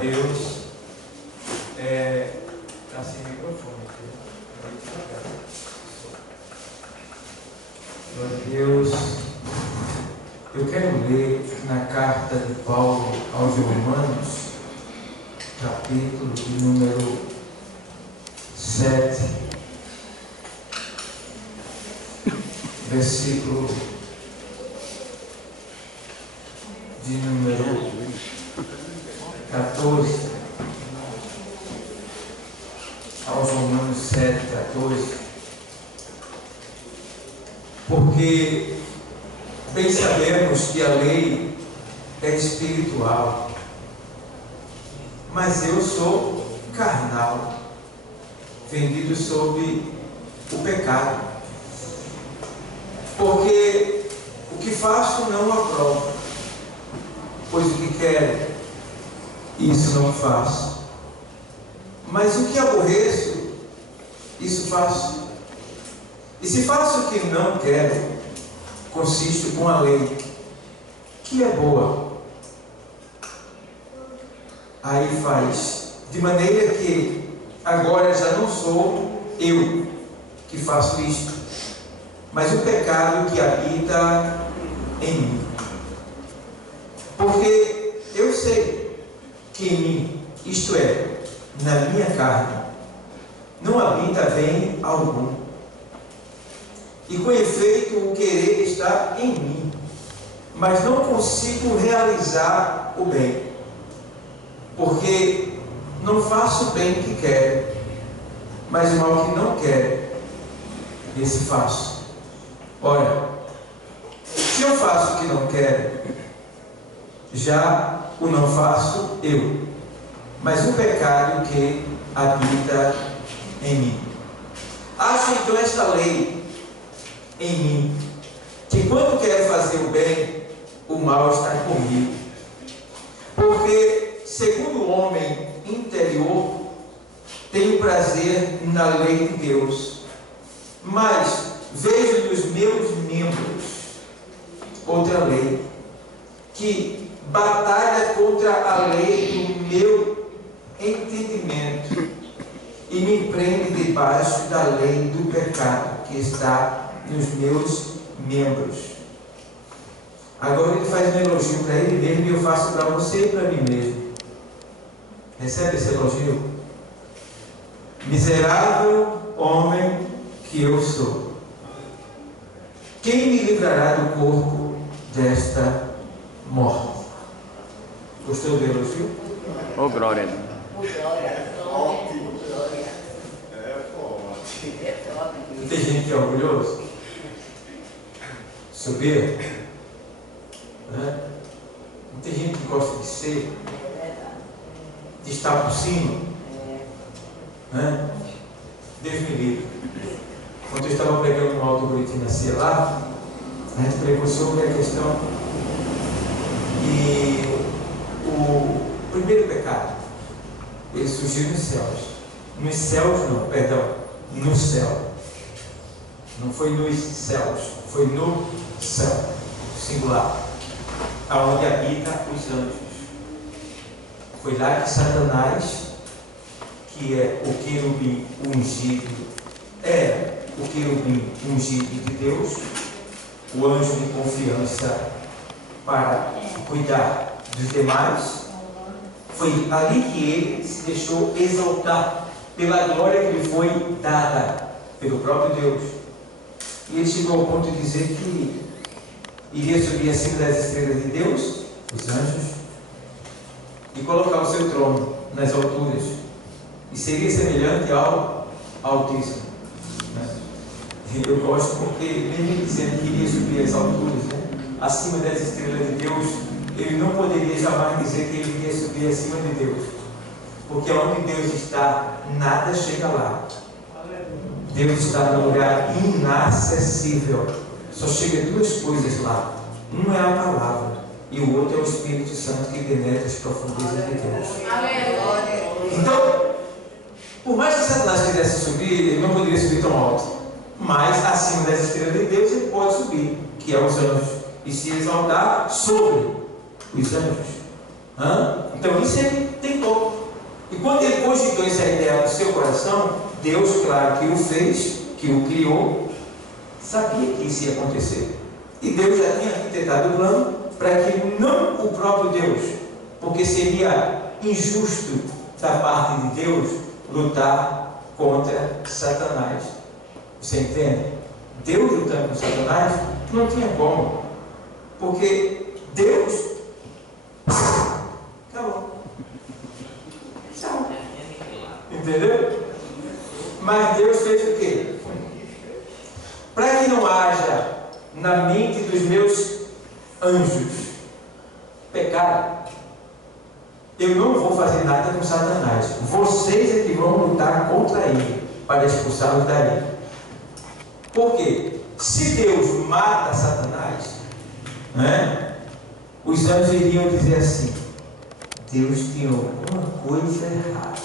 Deus. Está sem microfone aqui. Glória a Deus. Eu quero ler na carta de Paulo aos Romanos, capítulo de número 7, versículo de número 14, aos Romanos 7, 14, porque bem sabemos que a lei é espiritual, mas eu sou carnal, vendido sob o pecado, porque o que faço não aprovo, pois o que quero, isso não faço, mas o que aborreço, isso faço. E se faço o que não quero, consisto com a lei, que é boa. Aí faz, de maneira que agora já não sou eu que faço isto, mas o pecado que habita em mim. Porque eu sei que em mim, isto é, na minha carne, não habita bem algum. E com efeito o querer está em mim, mas não consigo realizar o bem, porque não faço o bem que quero, mas o mal que não quero, esse faço. Ora, se eu faço o que não quero, já o não faço eu, mas o pecado que habita em mim. Acho então esta lei em mim, que quando quero fazer o bem, o mal está comigo. Porque, segundo o homem interior, tenho prazer na lei de Deus, mas vejo nos meus membros outra lei, que batalha contra a lei do meu entendimento e me prende debaixo da lei do pecado que está nos meus membros. Agora ele faz um elogio para ele mesmo e eu faço para você e para mim mesmo. Recebe esse elogio? Miserável homem que eu sou, quem me livrará do corpo desta morte? Gostou do elogio? Ô, glória! Não tem gente que é orgulhoso? Soberbo? Né? Não tem gente que gosta de ser, de estar por cima? Né? Deus me livre. Quando eu estava pregando no Alto Buriti lá, a gente pregou sobre a questão e o primeiro pecado, ele surgiu nos céus. Nos céus não, perdão, no céu. Não foi nos céus, foi no céu, singular, aonde habita os anjos. Foi lá que Satanás, que é o querubim ungido, o querubim ungido de Deus, o anjo de confiança para cuidar dos demais, foi ali que ele se deixou exaltar pela glória que lhe foi dada pelo próprio Deus. E ele chegou ao ponto de dizer que iria subir acima das estrelas de Deus, os anjos, e colocar o seu trono nas alturas, e seria semelhante ao Altíssimo. Né? Eu gosto porque, mesmo ele dizendo que iria subir às alturas, né, acima das estrelas de Deus, ele não poderia jamais dizer que ele iria subir acima de Deus, porque onde Deus está, nada chega lá. Deus está num lugar inacessível. Só chega duas coisas lá. Um é a palavra e o outro é o Espírito Santo que penetra as profundezas de Deus. Então, por mais que Satanás quisesse subir, ele não poderia subir tão alto. Mas acima das estrelas de Deus ele pode subir, que é os anjos, e se exaltar sobre os anjos. Então isso ele tem como E quando ele cogitou essa ideia no seu coração, Deus, claro, que o fez, que o criou, sabia que isso ia acontecer. E Deus já tinha arquitetado o plano para que não o próprio Deus, porque seria injusto da parte de Deus lutar contra Satanás. Você entende? Deus lutando com Satanás não tinha como, porque Deus acabou. Tchau. Entendeu? Mas Deus fez o quê? Para que não haja na mente dos meus anjos pecado, eu não vou fazer nada com Satanás. Vocês é que vão lutar contra ele para expulsá-los daí. Por quê? Se Deus mata Satanás, né, os anjos iriam dizer assim: Deus tem alguma coisa errada,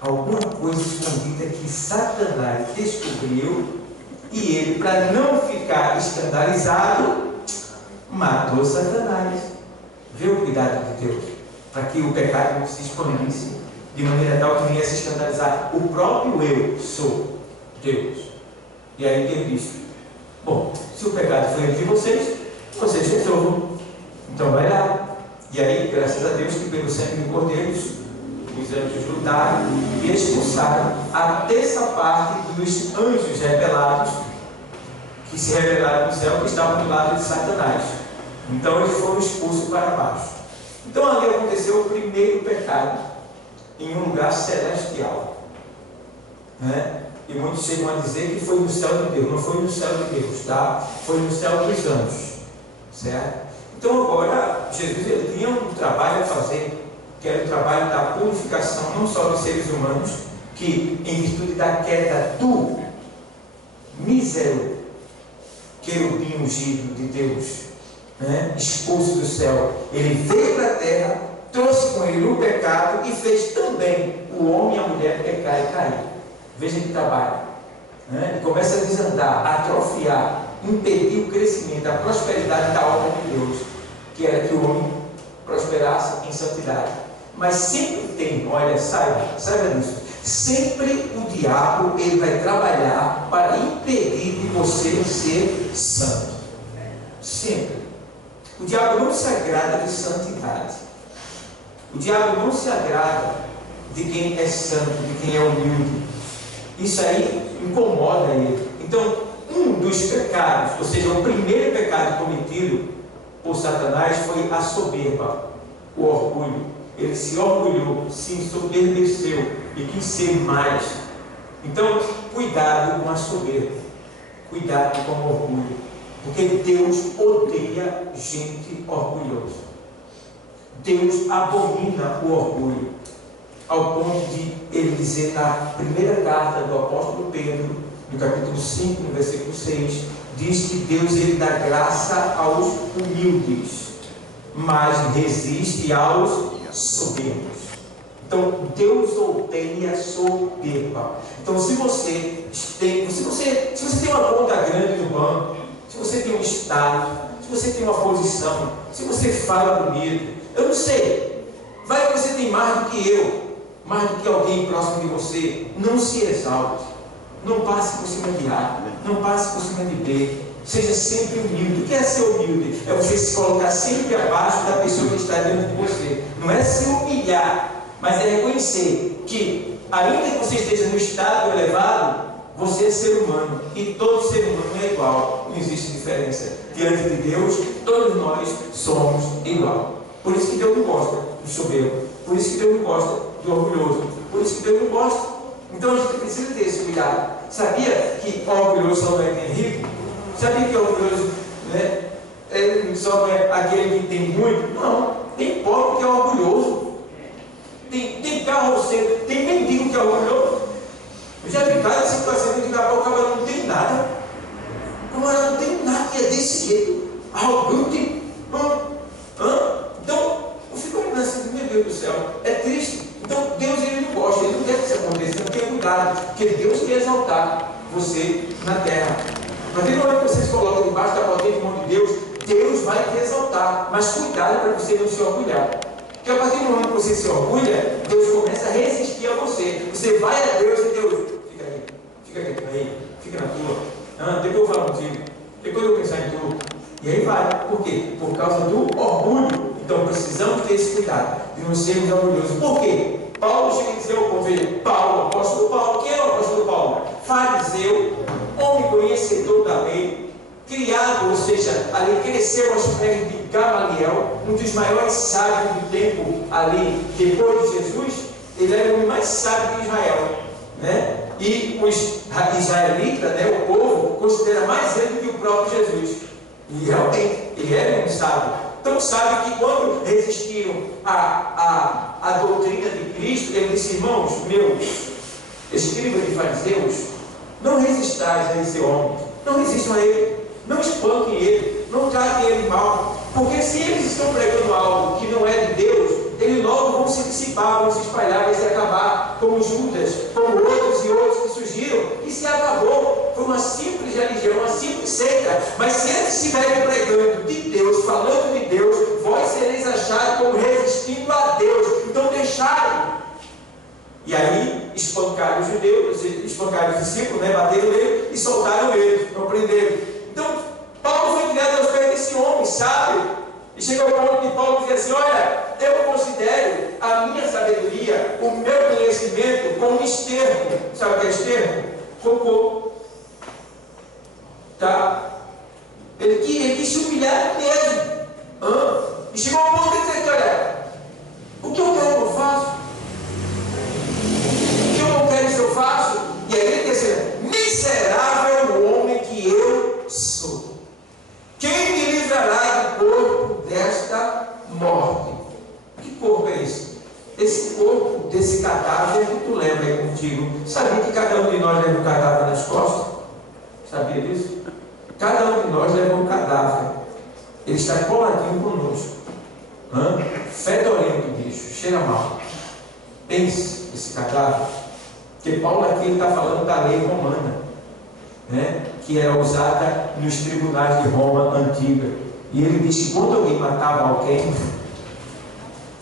alguma coisa escondida que Satanás descobriu, e ele, para não ficar escandalizado, matou Satanás. Vê o cuidado de Deus, para que o pecado não se expandisse de maneira tal que venha se escandalizar o próprio eu sou Deus. E aí Deus disse: bom, se o pecado foi de vocês, vocês resolvam, então vai lá. E aí, graças a Deus, que pelo sangue do Cordeiro os anjos lutaram e expulsaram a terça parte dos anjos rebelados, que se rebelaram no céu, que estavam do lado de Satanás. Então eles foram expulsos para baixo. Então ali aconteceu o primeiro pecado em um lugar celestial, né? E muitos chegam a dizer que foi no céu de Deus. Não foi no céu de Deus, tá? Foi no céu dos anjos, certo? Então agora Jesus, ele tinha um trabalho a fazer, que era o trabalho da purificação não só dos seres humanos, que em virtude da queda do mísero querubim ungido de Deus, né, expulso do céu, ele veio para a terra, trouxe com ele o pecado e fez também o homem e a mulher pecar e cair. Veja que trabalho, né? E começa a desandar, a atrofiar, impedir o crescimento, a prosperidade da obra de Deus, que era que o homem prosperasse em santidade. Mas sempre tem, olha, saiba disso, sempre o diabo, ele vai trabalhar para impedir de você ser santo. Sempre. O diabo não se agrada de santidade. O diabo não se agrada de quem é santo, de quem é humilde. Isso aí incomoda ele. Então, um dos pecados, ou seja, o primeiro pecado cometido por Satanás foi a soberba, o orgulho. Ele se orgulhou, se ensoberbeceu e quis ser mais. Então, cuidado com a soberba, cuidado com o orgulho, porque Deus odeia gente orgulhosa. Deus abomina o orgulho, ao ponto de ele dizer na primeira carta do apóstolo Pedro, no capítulo 5, no versículo 6, diz que Deus, ele dá graça aos humildes, mas resiste aos soberbos. Então Deus odeia soberba. Então se você tem uma conta grande no banco, se você tem um estado, se você tem uma posição, se você fala bonito, eu não sei, vai que você tem mais do que eu, mais do que alguém próximo de você, não se exalte, não passe por cima de A, não passe por cima de B, seja sempre humilde. O que é ser humilde? É você se colocar sempre abaixo da pessoa que está diante de você. Não é se humilhar, mas é reconhecer que, ainda que você esteja no estado elevado, você é ser humano, e todo ser humano é igual, não existe diferença. Diante de Deus, todos nós somos igual. Por isso que Deus não gosta do soberbo, por isso que Deus não gosta do orgulhoso, por isso que Deus não gosta. Então a gente precisa ter esse cuidado. Sabia que orgulhoso só não é quem é rico? Sabia que orgulhoso, né, só não é aquele que tem muito? Não, tem pobre que é orgulhoso, tem carroceiro, tem mendigo que é orgulhoso. Eu já vi cada situação que daqui a pouco o cara não tem nada, o cara não tem nada, e é desse jeito, arrogante. Então eu fico olhando assim, meu Deus do céu, é triste. Então Deus, ele não gosta, ele não quer que isso aconteça. Então tenha cuidado, porque Deus quer exaltar você na terra. A partir do momento que você se coloca debaixo da potente mão de Deus, Deus vai te exaltar, mas cuidado para você não se orgulhar. Porque a partir do momento que você se orgulha, Deus começa a resistir a você. Você vai a Deus e Deus, fica aí, fica na tua. Depois eu falo contigo, depois eu pensar em tu. E aí vai. Por quê? Por causa do orgulho. Então precisamos ter esse cuidado de não sermos orgulhosos. Por quê? Paulo chega a dizer ao povo, Paulo, apóstolo Paulo, quem é o apóstolo Paulo? Fariseu, homem conhecedor da lei, criado, ou seja, ali cresceu aos pés de Gamaliel, um dos maiores sábios do tempo ali, depois de Jesus. Ele era o homem mais sábio de Israel, né? E os israelitas, né, o povo, considera mais ele do que o próprio Jesus. E realmente, ele era um sábio. Tão sábio que quando resistiram à doutrina de Cristo, ele disse: irmãos, meus escribas e fariseus, não resistais a esse homem, não resistam a ele, não espanquem ele, não tratem ele mal, porque se eles estão pregando algo que não é de Deus, eles logo vão se dissipar, vão se espalhar, vai se acabar, como Judas, como outros e outros que surgiram, e se acabou. Foi uma simples religião, uma simples seita. Mas se eles estiverem pregando de Deus, falando de Deus, vós sereis achados como resistindo a Deus. Então deixaram. E aí espancaram os judeus, espancaram os discípulos, né? Bateram nele e soltaram ele, não prenderam. Então Paulo foi criado aos pés desse homem, sabe? E chega ao ponto de Paulo dizer assim: olha, eu considero a minha sabedoria, o meu conhecimento como esterco. Sabe o que é esterco? Cocô. Tá? Ele quis se humilhar mesmo. E chegou ao ponto de dizer: olha, o que eu quero eu faço, o que eu não quero isso eu faço. E aí ele diz assim: miserável o homem que eu sou, quem me livrará do corpo desta morte? Que corpo é esse? Esse corpo, desse cadáver que tu leva aí contigo. Sabia que cada um de nós leva um cadáver nas costas? Sabia disso? Cada um de nós leva um cadáver. Ele está coladinho conosco. Fedorento, bicho, cheira mal. Pense esse cadáver. Porque Paulo aqui está falando da lei romana, né? Que era usada nos tribunais de Roma antiga. E ele diz que quando alguém matava alguém,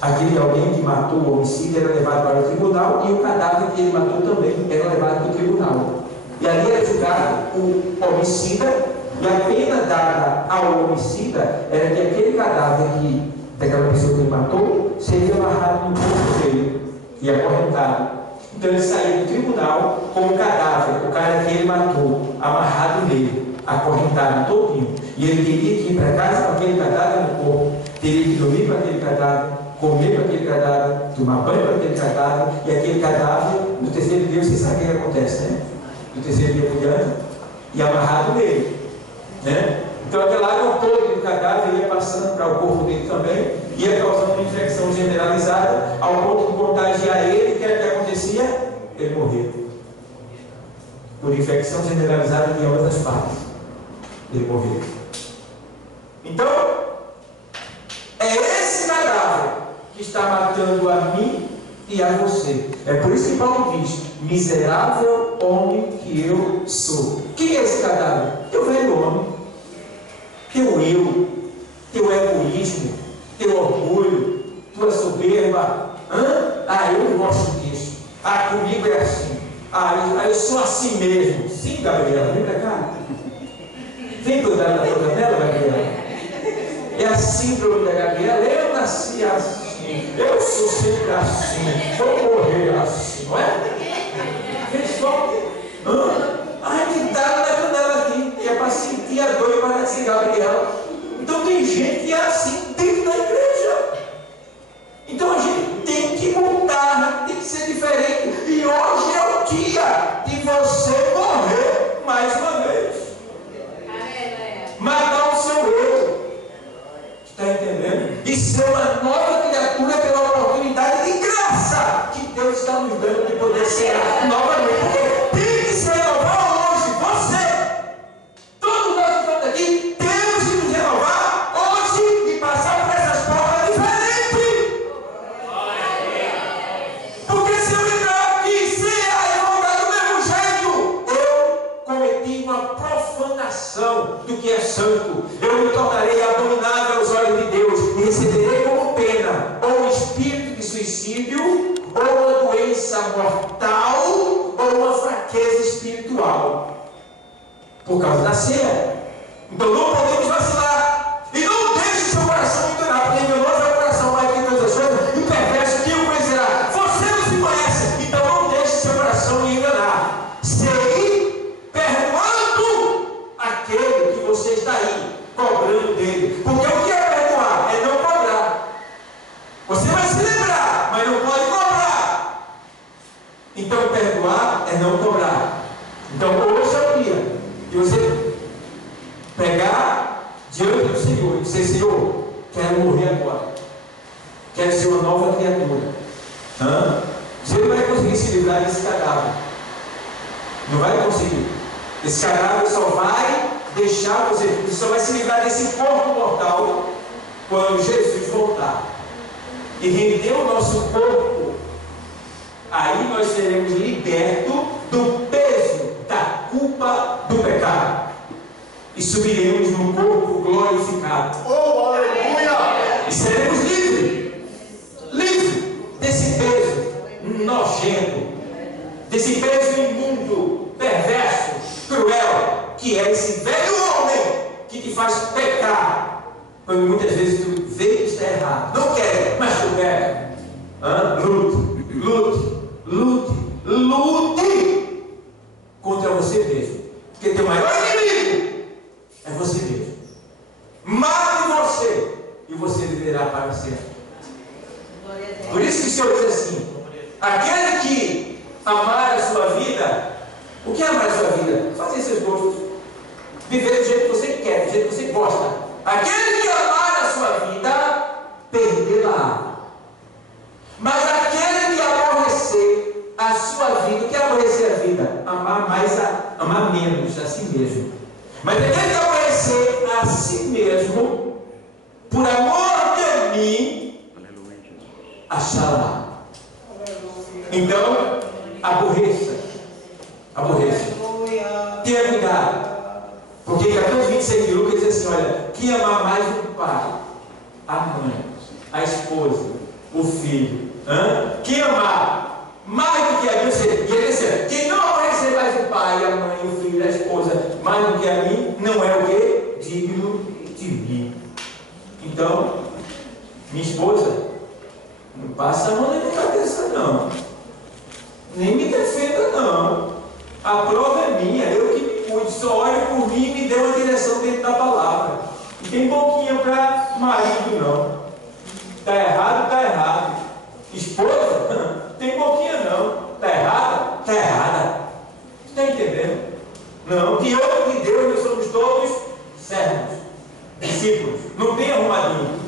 aquele alguém que matou o homicídio era levado para o tribunal, e o cadáver que ele matou também era levado para o tribunal. E ali era julgado o homicida, e a pena dada ao homicida era que aquele cadáver daquela pessoa que ele matou seria amarrado no corpo dele e acorrentado. Então ele saía do tribunal com o cadáver, o cara que ele matou, amarrado nele, acorrentado todinho. E ele teria que ir para casa com aquele cadáver no corpo, teria que dormir com aquele cadáver, comer com aquele cadáver, tomar banho com aquele cadáver, e aquele cadáver, no terceiro dia, você sabe o que acontece, né? No terceiro dia por diante, e amarrado nele, né? Então aquela água toda do cadáver ia passando para o corpo dele também, ia causando uma infecção generalizada, ao ponto de contagiar ele. O que era que acontecia? Ele morria por infecção generalizada em outras partes. Ele morreu. Então é esse cadáver que está matando a mim e a você. É por isso que Paulo diz: miserável homem que eu sou. Quem é esse cadáver? Teu velho homem, teu eu, teu egoísmo, teu orgulho, tua soberba. Eu não gosto disso. Comigo é assim. Eu sou assim mesmo. Sim, Gabriela, vem pra cá. Vem cuidar da tua janela, Gabriela. É assim para o da Gabriela. Eu nasci assim. Eu sou sempre assim. Vou morrer assim, não é? Vem só. Me dá na janela aqui. E é para sentir a dor e para de Gabriela. Então tem gente que é assim dentro da igreja. Então a gente tem que mudar, tem que ser diferente. E hoje é o dia de você morrer mais uma vez. Matar o seu eu. Está entendendo? E ser uma nova criatura pela oportunidade de graça que Deus está nos dando de poder ser novamente. Porque tem que se renovar hoje. Você, todos nós que estamos aqui, temos que nos renovar hoje e passar por essas portas diferentes. Porque se eu entrar aqui sem a advogada do mesmo jeito, eu cometi uma profanação do que é santo. Eu me tornarei abominável aos olhos de Deus e receberei como pena ou mortal ou uma fraqueza espiritual, por causa da ceia. Então não podemos vacilar. E não deixe seu coração enganar, porque enganoso é o coração mais que todas as coisas, e o perverso que o conhecerá. Você não se conhece, então não deixe seu coração lhe enganar. Sei perdoando aquele que você está aí cobrando dele. Porque o que é perdoar? É não cobrar. Você vai se lembrar, mas não pode cobrar. Então perdoar é não cobrar. Então hoje é o dia que você pegar diante do Senhor e dizer: Senhor, quero morrer agora, quero ser uma nova criatura. Você não vai conseguir se livrar desse cadáver, não vai conseguir. Esse cadáver só vai deixar você só vai se livrar desse corpo mortal quando Jesus voltar e render o nosso corpo. Aí nós seremos libertos do peso da culpa do pecado e subiremos no corpo glorificado. Oh, aleluia! E seremos livres desse peso nojento, desse peso imundo, perverso, cruel, que é esse velho homem que te faz pecar, quando muitas vezes tu vê que está errado, não quer, mas tu peca. Lute contra você mesmo, porque teu maior inimigo é você mesmo. Mate você e você viverá para sempre. Por isso que o Senhor diz assim: aquele que amar a sua vida, o que é amar a sua vida? Fazer seus gostos, viver do jeito que você quer, do jeito que você gosta. Aquele que amar a sua vida, perdê-la. Mas aquele que aborrecer a sua vida, o que é aborrecer a vida? Amar menos a si mesmo. Mas aquele que aborrecer a si mesmo, por amor de mim, achará. Então, aborreça. Tenha cuidado. Porque em 14:26 de Lucas diz assim: olha, quem amar mais o pai, a mãe, a esposa, o filho, quem amar mais do que a mim, e ele disse: quem não aborrecer mais o pai, a mãe, o filho, a esposa, mais do que a mim, não é o que? Digno de mim. Então, minha esposa, não passa a mão na minha cabeça, não. Nem me defenda, não. A prova é minha, eu que me cuide, só olhe por mim e me dê uma direção dentro da palavra. Não tem boquinha para marido, não. Está errado, está errado. Esposa, não tem boquinha, não. Está errada, está errada. Está entendendo? Não, diante de Deus nós somos todos servos, discípulos. Não tem arrumadinho.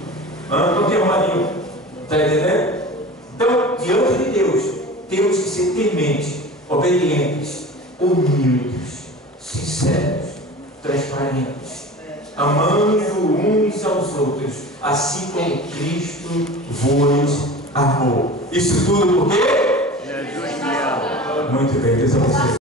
Não tem arrumadinho. Está entendendo? Então, diante de Deus, temos que ser tementes, obedientes, humildes, sinceros, transparentes, amando uns aos outros, assim como Cristo vos amou. Isso tudo por quê? Jesus te ama. Muito bem, Deus abençoe.